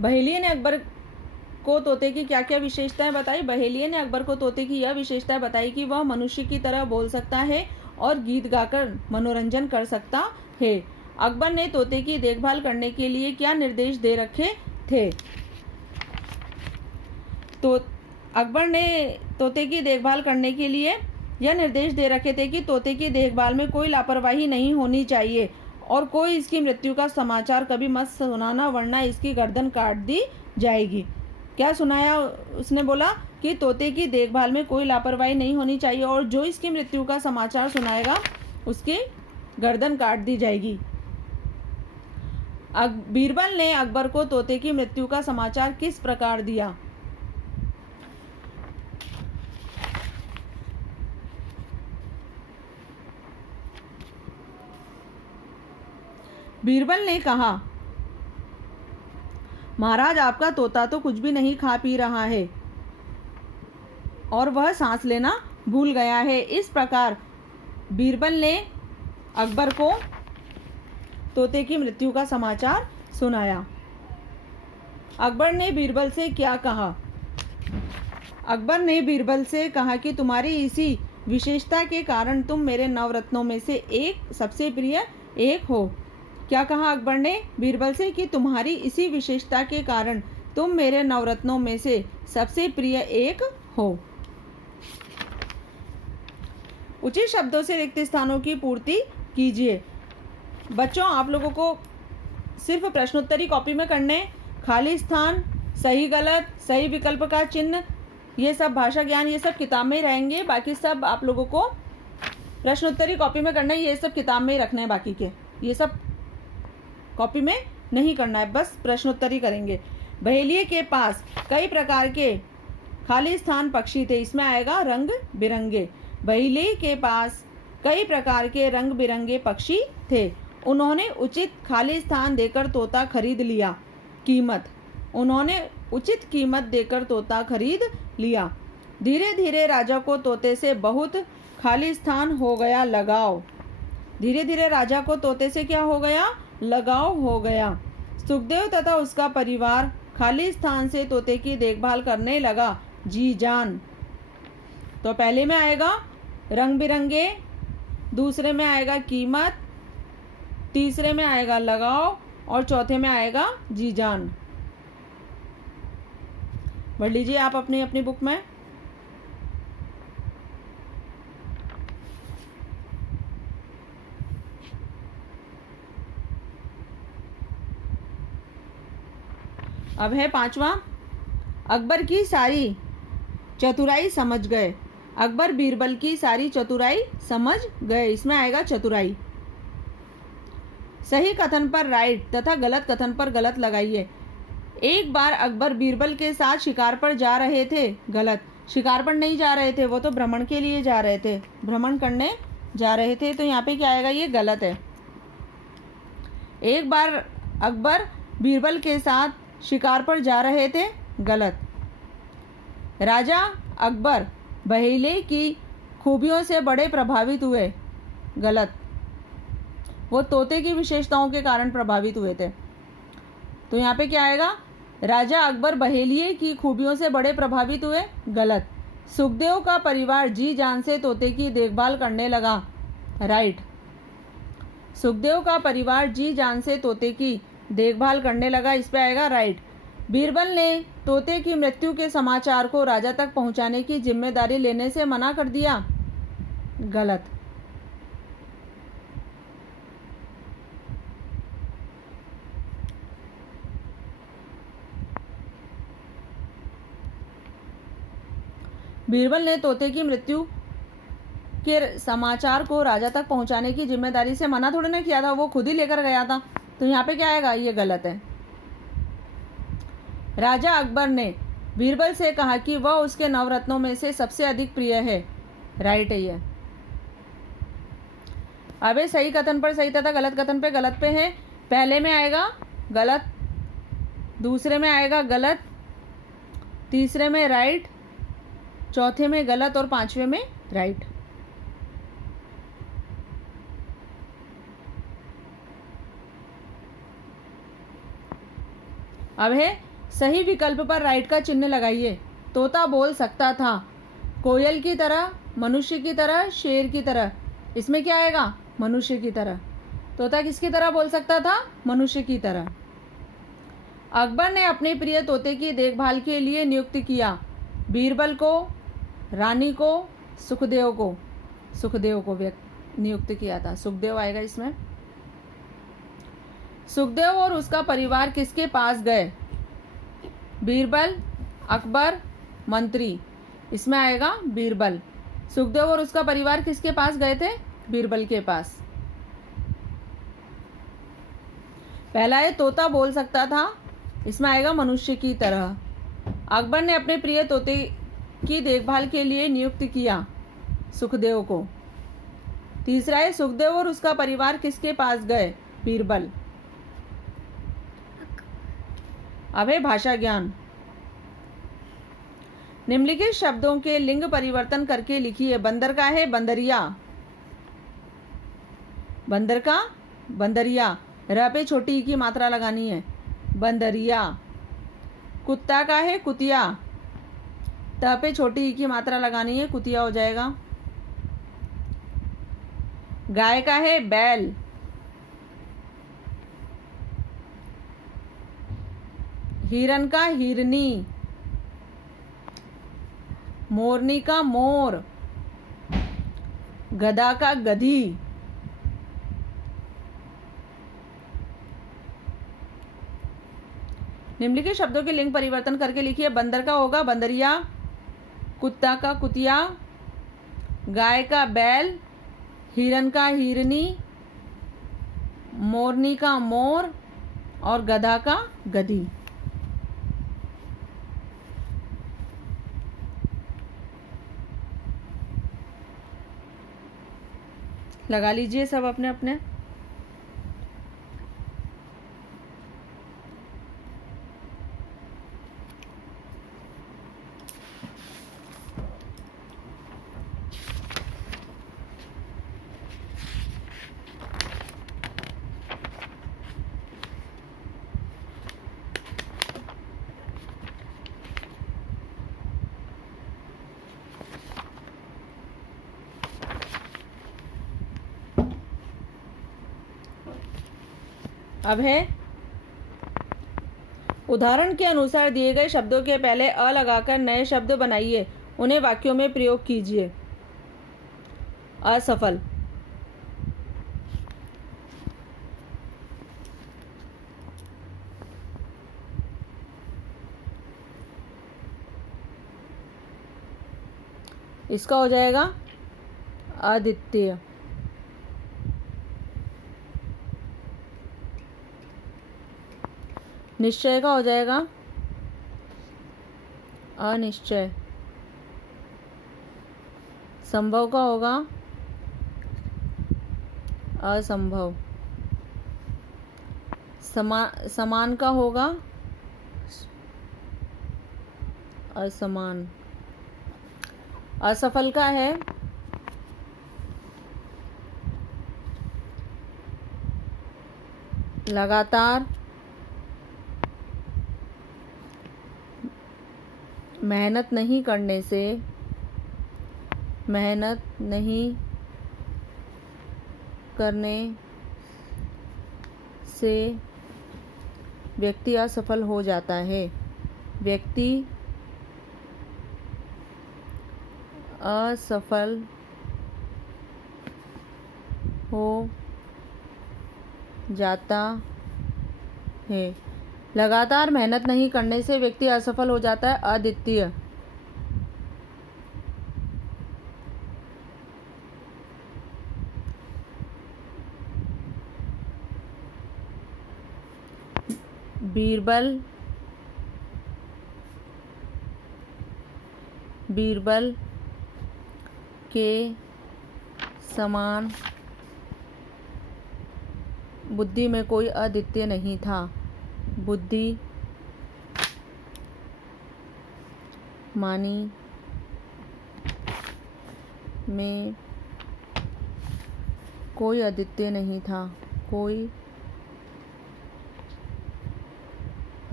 बहेलिये ने अकबर को तोते की क्या क्या विशेषताएं बताई। बहेलिये ने अकबर को तोते की यह विशेषताएं बताई कि वह मनुष्य की तरह बोल सकता है और गीत गाकर मनोरंजन कर सकता है। अकबर ने तोते की देखभाल करने के लिए क्या निर्देश दे रखे थे। तो अकबर ने तोते की देखभाल करने के लिए यह निर्देश दे रखे थे कि तोते की देखभाल में कोई लापरवाही नहीं होनी चाहिए और कोई इसकी मृत्यु का समाचार कभी मत सुनाना, वरना इसकी गर्दन काट दी जाएगी। क्या सुनाया उसने? बोला कि तोते की देखभाल में कोई लापरवाही नहीं होनी चाहिए और जो इसकी मृत्यु का समाचार सुनाएगा उसकी गर्दन काट दी जाएगी। बीरबल ने अकबर को तोते की मृत्यु का समाचार किस प्रकार दिया। बीरबल ने कहा, महाराज, आपका तोता तो कुछ भी नहीं खा पी रहा है और वह सांस लेना भूल गया है। इस प्रकार बीरबल ने अकबर को तोते की मृत्यु का समाचार सुनाया। अकबर ने बीरबल से क्या कहा। अकबर ने बीरबल से कहा कि तुम्हारी इसी विशेषता के कारण तुम मेरे नवरत्नों में से एक सबसे प्रिय एक हो। क्या कहा अकबर ने बीरबल से कि तुम्हारी इसी विशेषता के कारण तुम मेरे नवरत्नों में से सबसे प्रिय एक हो। उचित शब्दों से रिक्त स्थानों की पूर्ति कीजिए। बच्चों, आप लोगों को सिर्फ प्रश्नोत्तरी कॉपी में करने, खाली स्थान, सही गलत, सही विकल्प का चिन्ह, ये सब भाषा ज्ञान, ये सब किताब में ही रहेंगे। बाकी सब आप लोगों को प्रश्नोत्तरी कॉपी में करना है, ये सब किताब में ही रखना है। बाकी के ये सब कॉपी में नहीं करना है, बस प्रश्नोत्तरी करेंगे। बहेलिये के पास कई प्रकार के खाली स्थान पक्षी थे। इसमें आएगा रंग बिरंगे। बहेलिये के पास कई प्रकार के रंग बिरंगे पक्षी थे। उन्होंने उचित खाली स्थान देकर तोता खरीद लिया। कीमत, उन्होंने उचित कीमत देकर तोता खरीद लिया। धीरे धीरे राजा को तोते से बहुत खाली स्थान हो गया लगाव। धीरे धीरे राजा को तोते से क्या हो गया? लगाव हो गया। सुखदेव तथा उसका परिवार खाली स्थान से तोते की देखभाल करने लगा जी जान। तो पहले में आएगा रंग बिरंगे, दूसरे में आएगा कीमत, तीसरे में आएगा लगाव और चौथे में आएगा जी जान। पढ़ लीजिए आप अपनी अपनी बुक में। अब है पांचवा, अकबर की सारी चतुराई समझ गए। अकबर बीरबल की सारी चतुराई समझ गए। इसमें आएगा चतुराई। सही कथन पर राइट तथा गलत कथन पर गलत लगाइए। एक बार अकबर बीरबल के साथ शिकार पर जा रहे थे। गलत, शिकार पर नहीं जा रहे थे, वो तो भ्रमण के लिए जा रहे थे, भ्रमण करने जा रहे थे। तो यहाँ पे क्या आएगा? ये गलत है। एक बार अकबर बीरबल के साथ शिकार पर जा रहे थे। गलत। राजा अकबर बहेलिये की खूबियों से बड़े प्रभावित हुए। गलत, वो तोते की विशेषताओं के कारण प्रभावित हुए थे। तो यहाँ पे क्या आएगा? राजा अकबर बहेलिये की खूबियों से बड़े प्रभावित हुए। गलत। सुखदेव का परिवार जी जान से तोते की देखभाल करने लगा। राइट। सुखदेव का परिवार जी जान से तोते की देखभाल करने लगा। इस पे आएगा राइट। बीरबल ने तोते की मृत्यु के समाचार को राजा तक पहुंचाने की जिम्मेदारी लेने से मना कर दिया। गलत। बीरबल ने तोते की मृत्यु के समाचार को राजा तक पहुंचाने की जिम्मेदारी से मना थोड़ी ना किया था, वो खुद ही लेकर गया था। तो यहाँ पे क्या आएगा? ये गलत है। राजा अकबर ने बीरबल से कहा कि वह उसके नवरत्नों में से सबसे अधिक प्रिय है। राइट है ये। अब सही कथन पर सही तथा गलत कथन पे गलत पे है। पहले में आएगा गलत, दूसरे में आएगा गलत, तीसरे में राइट, चौथे में गलत और पांचवे में राइट। अब है सही विकल्प पर राइट का चिन्ह लगाइए। तोता बोल सकता था कोयल की तरह, मनुष्य की तरह, शेर की तरह। इसमें क्या आएगा? मनुष्य की तरह। तोता किसकी तरह बोल सकता था? मनुष्य की तरह। अकबर ने अपने प्रिय तोते की देखभाल के लिए नियुक्त किया बीरबल को, रानी को, सुखदेव को। सुखदेव को नियुक्त किया था। सुखदेव आएगा इसमें। सुखदेव और उसका परिवार किसके पास गए? बीरबल, अकबर, मंत्री। इसमें आएगा बीरबल। सुखदेव और उसका परिवार किसके पास गए थे? बीरबल के पास। पहला है तोता बोल सकता था, इसमें आएगा मनुष्य की तरह। अकबर ने अपने प्रिय तोते की देखभाल के लिए नियुक्त किया सुखदेव को। तीसरा है सुखदेव और उसका परिवार किसके पास गए? बीरबल। अब है भाषा ज्ञान। निम्नलिखित शब्दों के लिंग परिवर्तन करके लिखिए। बंदर का है बंदरिया, बंदर का बंदरिया। र पे छोटी ई की मात्रा लगानी है, बंदरिया। कुत्ता का है कुतिया, त पे छोटी ई की मात्रा लगानी है, कुतिया हो जाएगा। गाय का है बैल, हिरन का हिरनी, मोरनी का मोर, गधा का गधी। निम्नलिखित शब्दों के लिंग परिवर्तन करके लिखिए। बंदर का होगा बंदरिया, कुत्ता का कुतिया, गाय का बैल, हिरन का हिरनी, मोरनी का मोर और गधा का गधी। लगा लीजिए सब अपने अपने। अब है उदाहरण के अनुसार दिए गए शब्दों के पहले अ लगाकर नए शब्द बनाइए, उन्हें वाक्यों में प्रयोग कीजिए। असफल, इसका हो जाएगा अद्वितीय। निश्चय का हो जाएगा अनिश्चय। संभव का होगा असंभव। समान का होगा असमान। असफल का है लगातार। मेहनत नहीं करने से, मेहनत नहीं करने से व्यक्ति असफल हो जाता है। व्यक्ति असफल हो जाता है। लगातार मेहनत नहीं करने से व्यक्ति असफल हो जाता है। अद्वितीय। बीरबल, बीरबल के समान बुद्धि में कोई अद्वितीय नहीं था। बुद्धि मानी में कोई अद्वितीय नहीं था। कोई